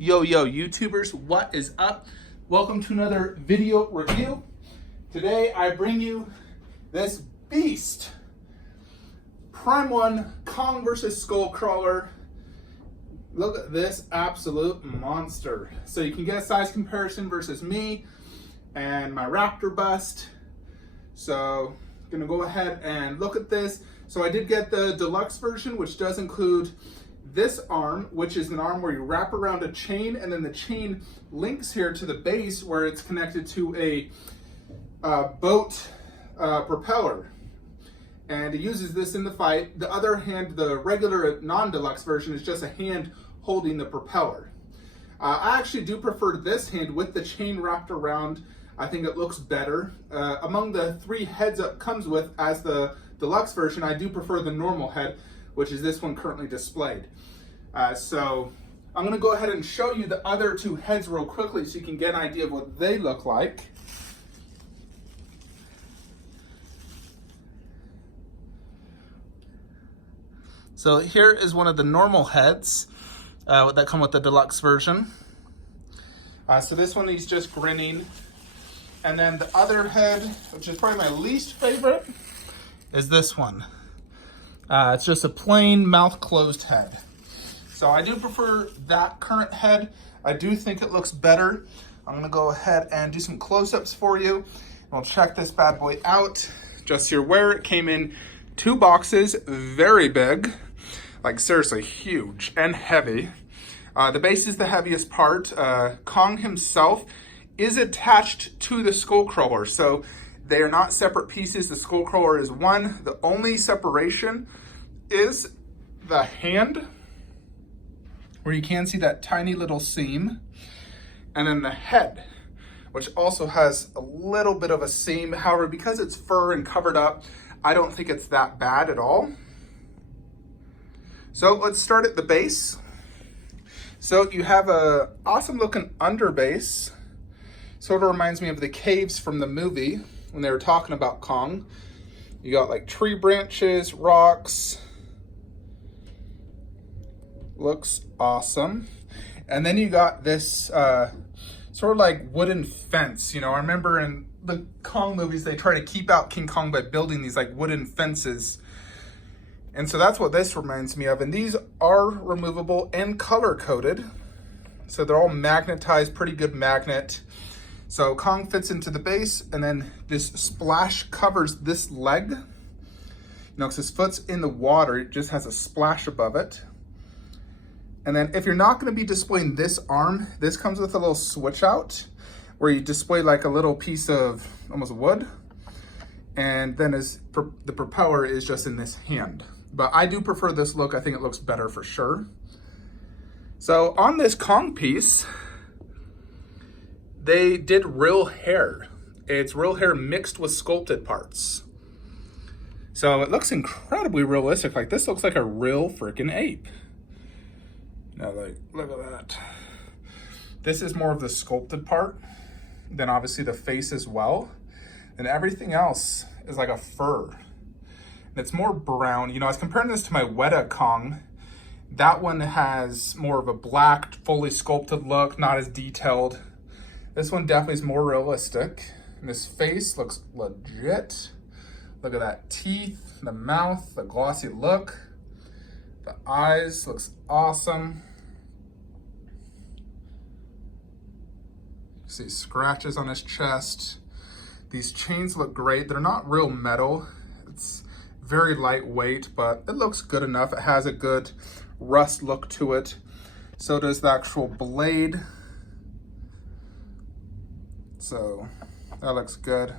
Yo, YouTubers, what is up? Welcome to another video review. Today I bring you this beast, Prime 1 Kong versus Skullcrawler. Look at this absolute monster. So you can get a size comparison versus me and my raptor bust. So I'm gonna go ahead and look at this. So I did get the deluxe version, which does include this arm, which is an arm where you wrap around a chain, and then the chain links here to the base where it's connected to a boat propeller. And it uses this in the fight. The other hand, the regular non-deluxe version, is just a hand holding the propeller. I actually do prefer this hand with the chain wrapped around. I think it looks better. Among the three heads it comes with as the deluxe version, I do prefer the normal head, which is this one currently displayed. So I'm gonna go ahead and show you the other two heads real quickly so you can get an idea of what they look like. So here is one of the normal heads that come with the deluxe version. So this one, he's just grinning. And then the other head, which is probably my least favorite, is this one. It's just a plain mouth closed head. So I do prefer that current head. I do think it looks better. I'm gonna go ahead and do some close-ups for you. We'll check this bad boy out. Just here where it came in 2 boxes, very big, like seriously huge and heavy. The base is the heaviest part. Kong himself is attached to the Skullcrawler, so they are not separate pieces. The Skullcrawler is one. The only separation is the hand, where you can see that tiny little seam, and then the head, which also has a little bit of a seam. However, because it's fur and covered up, I don't think it's that bad at all. So let's start at the base. So you have a awesome looking underbase. Sort of reminds me of the caves from the movie when they were talking about Kong. You got like tree branches, rocks. Looks awesome. And then you got this sort of like wooden fence. You know, I remember in the Kong movies, they try to keep out King Kong by building these like wooden fences. And so that's what this reminds me of. And these are removable and color coded. So they're all magnetized, pretty good magnet. So Kong fits into the base, and then this splash covers this leg. You know, because his foot's in the water, it just has a splash above it. And then if you're not gonna be displaying this arm, this comes with a little switch out where you display like a little piece of almost wood. And then the propeller is just in this hand. But I do prefer this look. I think it looks better for sure. So on this Kong piece, they did real hair. It's real hair mixed with sculpted parts. So it looks incredibly realistic. Like this looks like a real freaking ape. Now, like, look at that. This is more of the sculpted part than obviously the face as well. And everything else is like a fur. And it's more brown. You know, I was comparing this to my Weta Kong. That one has more of a black, fully sculpted look, not as detailed. This one definitely is more realistic. And this face looks legit. Look at that teeth, the mouth, the glossy look. The eyes looks awesome. You see scratches on his chest. These chains look great. They're not real metal. It's very lightweight, but it looks good enough. It has a good rust look to it. So does the actual blade. So that looks good.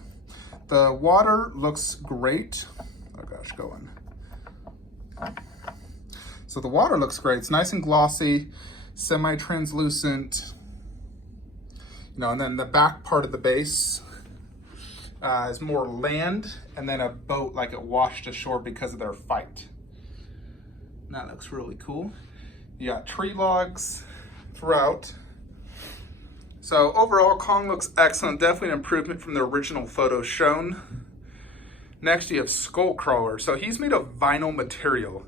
The water looks great. Oh gosh, going. So the water looks great. It's nice and glossy, semi-translucent. You know, and then the back part of the base is more land, and then a boat like it washed ashore because of their fight. And that looks really cool. You got tree logs throughout. So overall, Kong looks excellent. Definitely an improvement from the original photos shown. Next, you have Skullcrawler. So he's made of vinyl material,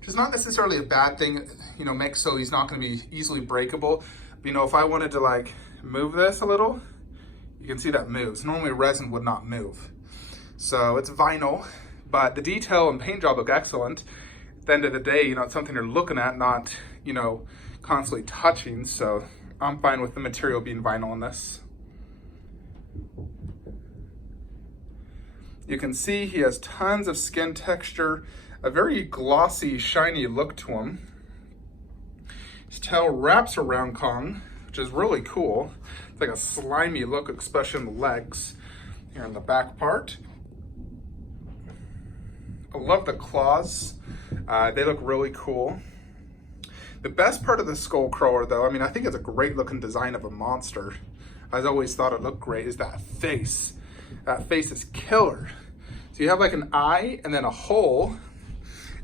which is not necessarily a bad thing, you know, makes so he's not going to be easily breakable. But, you know, if I wanted to like move this a little, you can see that moves. Normally resin would not move. So it's vinyl, but the detail and paint job look excellent. At the end of the day, you know, it's something you're looking at, not, you know, constantly touching. So I'm fine with the material being vinyl on this. You can see he has tons of skin texture, a very glossy, shiny look to him. His tail wraps around Kong, which is really cool. It's like a slimy look, especially in the legs. Here in the back part. I love the claws. They look really cool. The best part of the Skullcrawler, though, I mean, I think it's a great looking design of a monster. I've always thought it looked great, is that face. That face is killer. So you have like an eye and then a hole,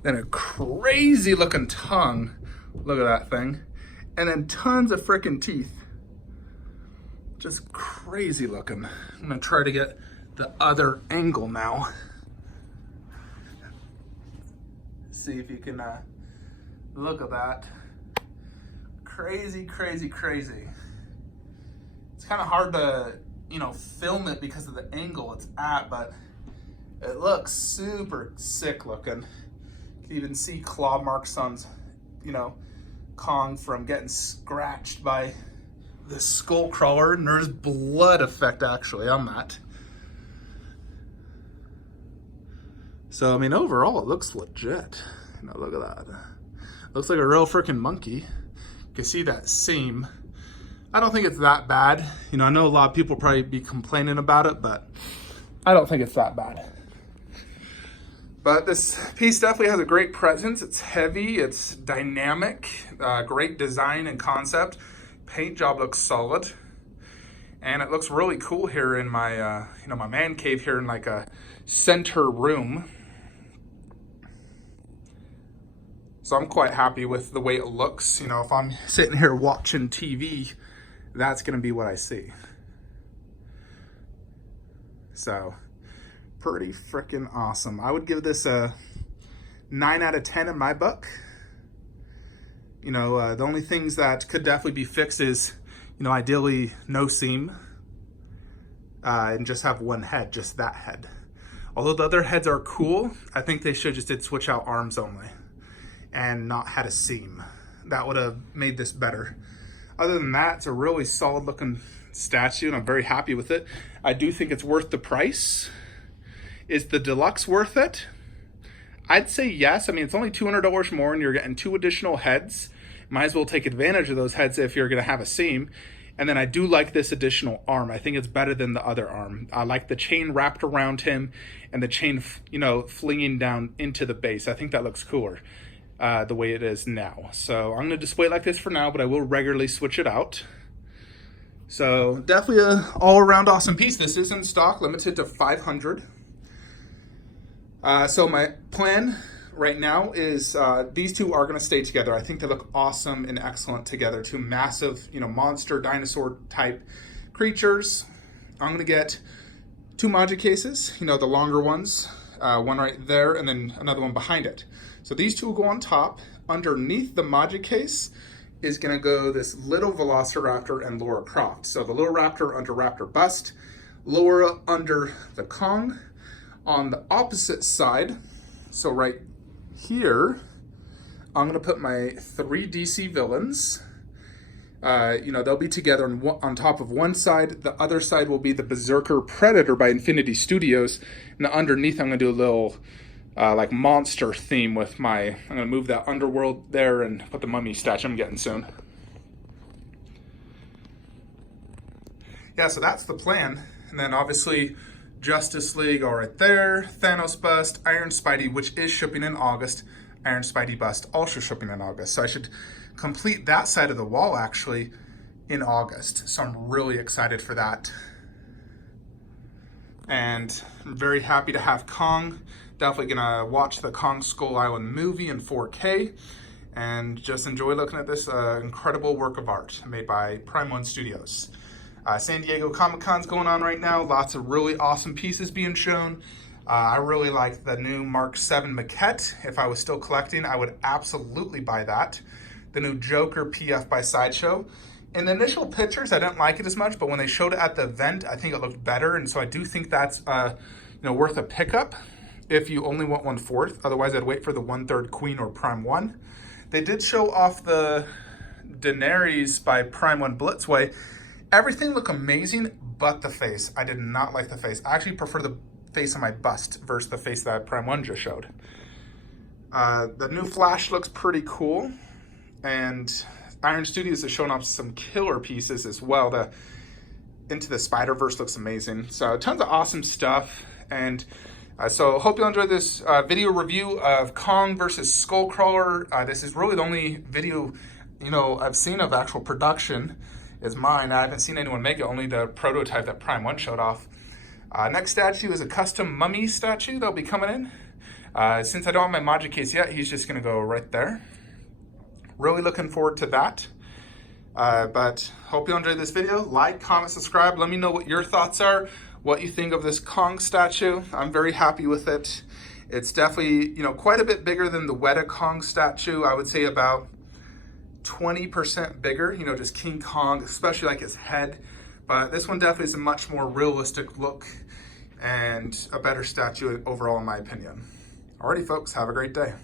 then a crazy looking tongue. Look at that thing. And then tons of freaking teeth. Just crazy looking. I'm gonna try to get the other angle now. See if you can look at that. Crazy, crazy, crazy. It's kind of hard to, you know, film it because of the angle it's at, but it looks super sick looking. You can even see claw marks on, you know, Kong from getting scratched by the Skullcrawler, and there's blood effect actually on that. So, I mean, overall, it looks legit. You know, look at that. Looks like a real freaking monkey. You can see that seam. I don't think it's that bad. You know, I know a lot of people probably be complaining about it, but I don't think it's that bad. But this piece definitely has a great presence. It's heavy, it's dynamic, great design and concept. Paint job looks solid. And it looks really cool here in my, you know, my man cave here in like a center room. So I'm quite happy with the way it looks. You know, if I'm sitting here watching TV, that's gonna be what I see. So, pretty freaking awesome. I would give this a 9 out of 10 in my book. You know, the only things that could definitely be fixed is, you know, ideally no seam, and just have one head, just that head. Although the other heads are cool, I think they should just did switch out arms only and not had a seam. That would have made this better. Other than that, it's a really solid looking statue and I'm very happy with it. I do think it's worth the price. Is the deluxe worth it? I'd say yes. I mean, it's only $200 more and you're getting 2 additional heads. Might as well take advantage of those heads if you're gonna have a seam. And then I do like this additional arm. I think it's better than the other arm. I like the chain wrapped around him and the chain, you know, flinging down into the base. I think that looks cooler the way it is now. So I'm gonna display it like this for now, but I will regularly switch it out. So definitely a all-around awesome piece. This is in stock, limited to 500. So my plan right now is these two are going to stay together. I think they look awesome and excellent together. 2 massive, you know, monster dinosaur type creatures. I'm going to get 2 Maji cases, you know, the longer ones, one right there and then another one behind it. So these 2 will go on top. Underneath the Maji case is going to go this little Velociraptor and Laura Croft. So the little raptor under Raptor bust, Laura under the Kong. On the opposite side, so right here, I'm gonna put my 3 DC villains. You know, they'll be together on top of one side. The other side will be the Berserker Predator by Infinity Studios. And underneath, I'm gonna do a little like monster theme with I'm gonna move that underworld there and put the mummy statue I'm getting soon. Yeah, so that's the plan. And then obviously, Justice League all right there, Thanos bust, Iron Spidey, which is shipping in August, Iron Spidey bust also shipping in August. So I should complete that side of the wall actually in August. So I'm really excited for that. And I'm very happy to have Kong. Definitely gonna watch the Kong Skull Island movie in 4K and just enjoy looking at this incredible work of art made by Prime One Studios. San Diego Comic-Con's going on right now. Lots of really awesome pieces being shown. I really like the new Mark 7 maquette. If I was still collecting, I would absolutely buy that. The new Joker PF by Sideshow. In the initial pictures, I didn't like it as much, but when they showed it at the event, I think it looked better. And so I do think that's worth a pickup if you only want 1/4. Otherwise, I'd wait for the 1/3 Queen or Prime 1. They did show off the Daenerys by Prime 1 Blitzway. Everything looked amazing, but the face. I did not like the face. I actually prefer the face on my bust versus the face that Prime 1 just showed. The new Flash looks pretty cool, and Iron Studios has shown off some killer pieces as well. The Into the Spider-Verse looks amazing. So tons of awesome stuff, and so hope you enjoyed this video review of Kong versus Skullcrawler. This is really the only video I've seen of actual production is mine. I haven't seen anyone make it, only the prototype that Prime 1 showed off. Next statue is a custom mummy statue that'll be coming in. Since I don't have my Magic case yet, he's just gonna go right there. Really looking forward to that. But hope you enjoyed this video. Like, comment, subscribe. Let me know what your thoughts are, what you think of this Kong statue. I'm very happy with it. It's definitely, quite a bit bigger than the Weta Kong statue. I would say about 20% bigger, just King Kong, especially like his head. But this one definitely is a much more realistic look and a better statue overall in my opinion. Alrighty folks, have a great day.